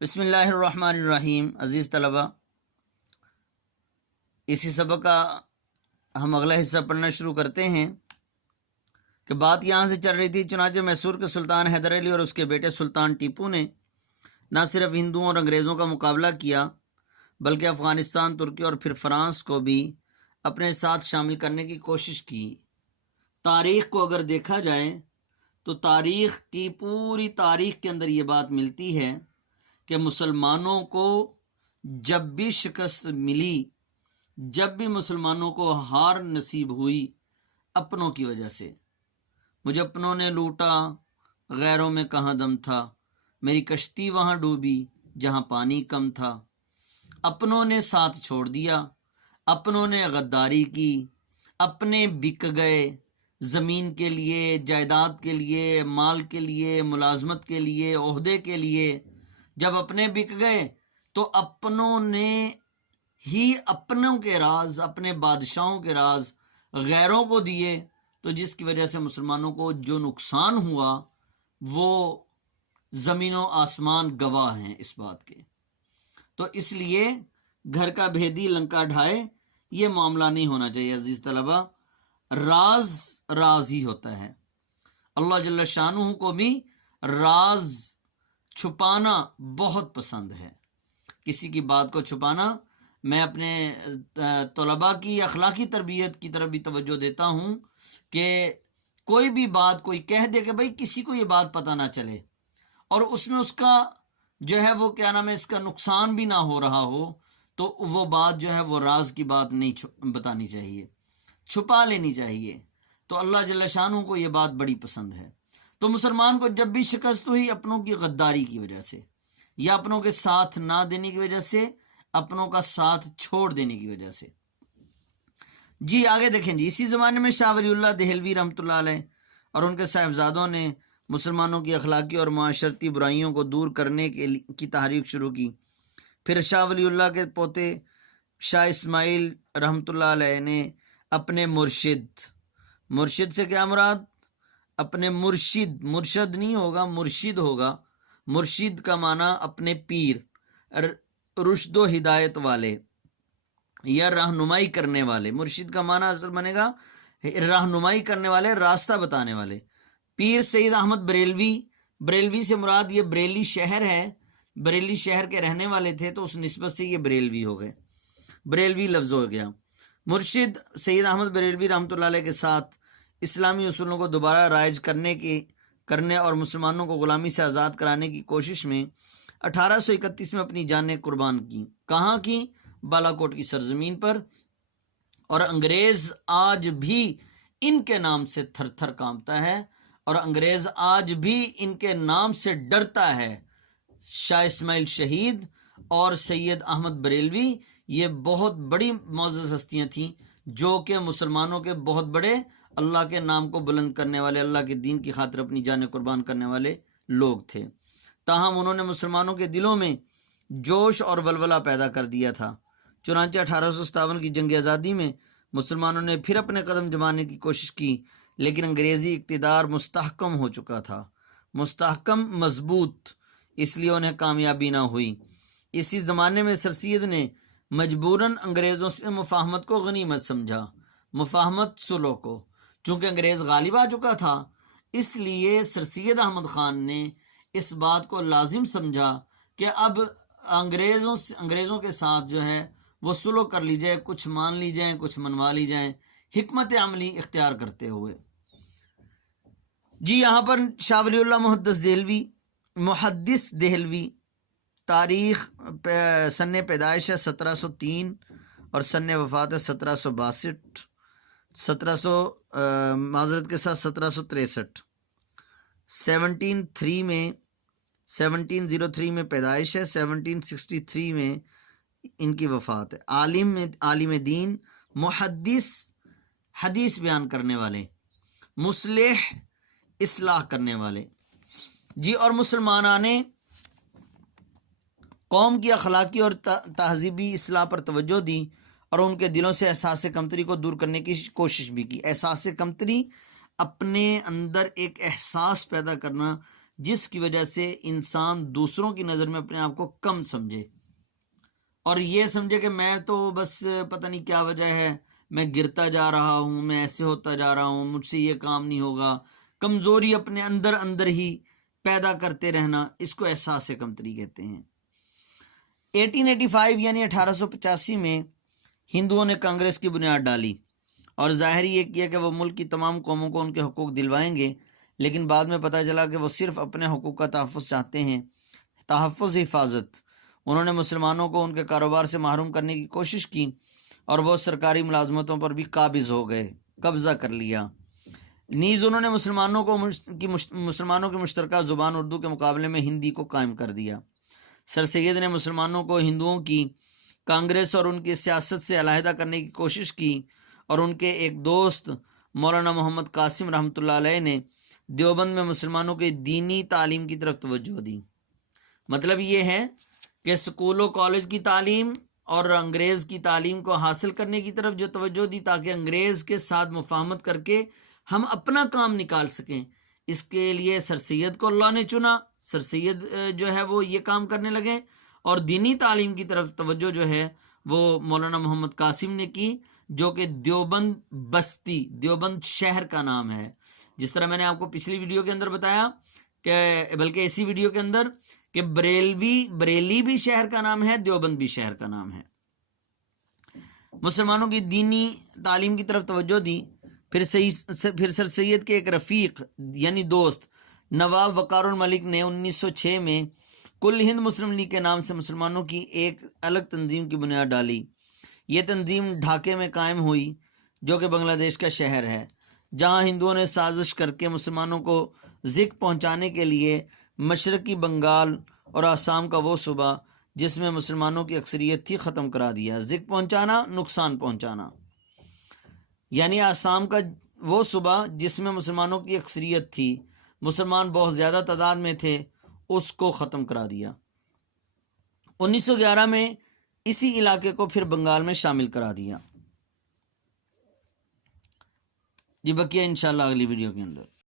بسم اللہ الرحمن الرحیم۔ عزیز طلبہ، اسی سبق کا ہم اگلا حصہ پڑھنا شروع کرتے ہیں کہ بات یہاں سے چل رہی تھی۔ چنانچہ میسور کے سلطان حیدر علی اور اس کے بیٹے سلطان ٹیپو نے نہ صرف ہندوؤں اور انگریزوں کا مقابلہ کیا بلکہ افغانستان، ترکی اور پھر فرانس کو بھی اپنے ساتھ شامل کرنے کی کوشش کی۔ تاریخ کو اگر دیکھا جائے تو تاریخ کی پوری تاریخ کے اندر یہ بات ملتی ہے کہ مسلمانوں کو جب بھی شکست ملی، جب بھی مسلمانوں کو ہار نصیب ہوئی، اپنوں کی وجہ سے۔ مجھے اپنوں نے لوٹا، غیروں میں کہاں دم تھا، میری کشتی وہاں ڈوبی جہاں پانی کم تھا۔ اپنوں نے ساتھ چھوڑ دیا، اپنوں نے غداری کی، اپنے بک گئے زمین کے لیے، جائیداد کے لیے، مال کے لیے، ملازمت کے لیے، عہدے کے لیے۔ جب اپنے بک گئے تو اپنوں نے ہی اپنوں کے راز، اپنے بادشاہوں کے راز غیروں کو دیے، تو جس کی وجہ سے مسلمانوں کو جو نقصان ہوا وہ زمین و آسمان گواہ ہیں اس بات کے۔ تو اس لیے گھر کا بھیدی لنکا ڈھائے، یہ معاملہ نہیں ہونا چاہیے۔ عزیز طلبہ، راز راز ہی ہوتا ہے۔ اللہ جل شانہ کو بھی راز چھپانا بہت پسند ہے۔ کسی کی بات کو چھپانا، میں اپنے طلباء کی اخلاقی تربیت کی طرف بھی توجہ دیتا ہوں کہ کوئی بھی بات کوئی کہہ دے کہ بھئی کسی کو یہ بات پتہ نہ چلے، اور اس میں اس کا جو ہے وہ کیا نام ہے، اس کا نقصان بھی نہ ہو رہا ہو، تو وہ بات جو ہے وہ راز کی بات نہیں بتانی چاہیے، چھپا لینی چاہیے۔ تو اللہ جل شانہ کو یہ بات بڑی پسند ہے۔ تو مسلمان کو جب بھی شکست ہوئی، اپنوں کی غداری کی وجہ سے، یا اپنوں کے ساتھ نہ دینے کی وجہ سے، اپنوں کا ساتھ چھوڑ دینے کی وجہ سے۔ جی آگے دیکھیں جی، اسی زمانے میں شاہ ولی اللہ دہلوی رحمۃ اللہ علیہ اور ان کے صاحبزادوں نے مسلمانوں کی اخلاقی اور معاشرتی برائیوں کو دور کرنے کی تحریک شروع کی۔ پھر شاہ ولی اللہ کے پوتے شاہ اسماعیل رحمۃ اللہ علیہ نے اپنے مرشد سے کیا مراد؟ اپنے مرشد نہیں ہوگا، مرشد ہوگا۔ مرشد کا معنی اپنے پیر، رشد و ہدایت والے یا رہنمائی کرنے والے۔ مرشد کا معنی اصل بنے گا رہنمائی کرنے والے، راستہ بتانے والے۔ پیر سید احمد بریلوی سے مراد یہ بریلی شہر ہے، بریلی شہر کے رہنے والے تھے، تو اس نسبت سے یہ بریلوی ہو گئے، بریلوی لفظ ہو گیا۔ مرشد سید احمد بریلوی رحمۃ اللہ علیہ کے ساتھ اسلامی اصولوں کو دوبارہ رائج کرنے اور مسلمانوں کو غلامی سے آزاد کرانے کی کوشش میں 1831 میں اپنی جانیں قربان کی۔ کہاں کی؟ بالا کوٹ کی سرزمین پر۔ اور انگریز آج بھی ان کے نام سے تھر تھر کانپتا ہے، اور انگریز آج بھی ان کے نام سے ڈرتا ہے۔ شاہ اسماعیل شہید اور سید احمد بریلوی یہ بہت بڑی معزز ہستیاں تھیں، جو کہ مسلمانوں کے بہت بڑے، اللہ کے نام کو بلند کرنے والے، اللہ کے دین کی خاطر اپنی جانیں قربان کرنے والے لوگ تھے۔ تاہم انہوں نے مسلمانوں کے دلوں میں جوش اور ولولہ پیدا کر دیا تھا۔ چنانچہ 1857 کی جنگ آزادی میں مسلمانوں نے پھر اپنے قدم جمانے کی کوشش کی، لیکن انگریزی اقتدار مستحکم ہو چکا تھا، مستحکم مضبوط، اس لیے انہیں کامیابی نہ ہوئی۔ اسی زمانے میں سر سید نے مجبوراً انگریزوں سے مفاہمت کو غنیمت سمجھا، مفاہمت صلح کو۔ چونکہ انگریز غالب آ چکا تھا، اس لیے سر سید احمد خان نے اس بات کو لازم سمجھا کہ اب انگریزوں کے ساتھ جو ہے وہ صلح کر لی جائے، کچھ مان لی جائیں، کچھ منوا لی جائیں، حکمت عملی اختیار کرتے ہوئے۔ جی یہاں پر شاہ ولی اللہ محدث دہلوی تاریخ سن پیدائش ہے 1703 اور سن وفات ہے معذرت کے ساتھ 1763۔ 1703 میں پیدائش ہے، 1763 میں ان کی وفات ہے۔ عالم دین، محدث، حدیث بیان کرنے والے، مصلح، اصلاح کرنے والے۔ جی اور مسلمانوں نے قوم کی اخلاقی اور تہذیبی اصلاح پر توجہ دی اور ان کے دلوں سے احساس کمتری کو دور کرنے کی کوشش بھی کی۔ احساس کمتری، اپنے اندر ایک احساس پیدا کرنا جس کی وجہ سے انسان دوسروں کی نظر میں اپنے آپ کو کم سمجھے اور یہ سمجھے کہ میں تو بس پتہ نہیں کیا وجہ ہے، میں گرتا جا رہا ہوں، میں ایسے ہوتا جا رہا ہوں، مجھ سے یہ کام نہیں ہوگا۔ کمزوری اپنے اندر ہی پیدا کرتے رہنا، اس کو احساس کمتری کہتے ہیں۔ 1885 یعنی 1885 میں ہندوؤں نے کانگریس کی بنیاد ڈالی اور ظاہر یہ کیا کہ وہ ملک کی تمام قوموں کو ان کے حقوق دلوائیں گے، لیکن بعد میں پتہ چلا کہ وہ صرف اپنے حقوق کا تحفظ چاہتے ہیں، تحفظ حفاظت۔ انہوں نے مسلمانوں کو ان کے کاروبار سے محروم کرنے کی کوشش کی اور وہ سرکاری ملازمتوں پر بھی قابض ہو گئے، قبضہ کر لیا۔ نیز انہوں نے مسلمانوں کی مشترکہ زبان اردو کے مقابلے میں ہندی کو قائم کر دیا۔ سر سید نے مسلمانوں کو ہندوؤں کی کانگریس اور ان کی سیاست سے علیحدہ کرنے کی کوشش کی اور ان کے ایک دوست مولانا محمد قاسم رحمۃ اللہ علیہ نے دیوبند میں مسلمانوں کی دینی تعلیم کی طرف توجہ دی۔ مطلب یہ ہے کہ سکول و کالج کی تعلیم اور انگریز کی تعلیم کو حاصل کرنے کی طرف جو توجہ دی تاکہ انگریز کے ساتھ مفاہمت کر کے ہم اپنا کام نکال سکیں۔ اس کے لیے سر سید کو اللہ نے چنا، سر سید جو ہے وہ یہ کام کرنے لگے، اور دینی تعلیم کی طرف توجہ جو ہے وہ مولانا محمد قاسم نے کی، جو کہ دیوبند بستی، دیوبند شہر کا نام ہے۔ جس طرح میں نے آپ کو پچھلی ویڈیو کے اندر بتایا کہ بلکہ اسی ویڈیو کے اندر کہ بریلی بھی شہر کا نام ہے، دیوبند بھی شہر کا نام ہے۔ مسلمانوں کی دینی تعلیم کی طرف توجہ دی۔ پھر سر سید کے ایک رفیق یعنی دوست نواب وقار الملک نے 1906 میں کل ہند مسلم لیگ کے نام سے مسلمانوں کی ایک الگ تنظیم کی بنیاد ڈالی۔ یہ تنظیم ڈھاکے میں قائم ہوئی، جو کہ بنگلہ دیش کا شہر ہے، جہاں ہندوؤں نے سازش کر کے مسلمانوں کو ذکر پہنچانے کے لیے مشرقی بنگال اور آسام کا وہ صوبہ جس میں مسلمانوں کی اکثریت تھی ختم کرا دیا۔ ذکر پہنچانا، نقصان پہنچانا، یعنی آسام کا وہ صوبہ جس میں مسلمانوں کی اکثریت تھی، مسلمان بہت زیادہ تعداد میں تھے، اس کو ختم کرا دیا۔ 1911 میں اسی علاقے کو پھر بنگال میں شامل کرا دیا۔ جی بقیہ انشاءاللہ اگلی ویڈیو کے اندر۔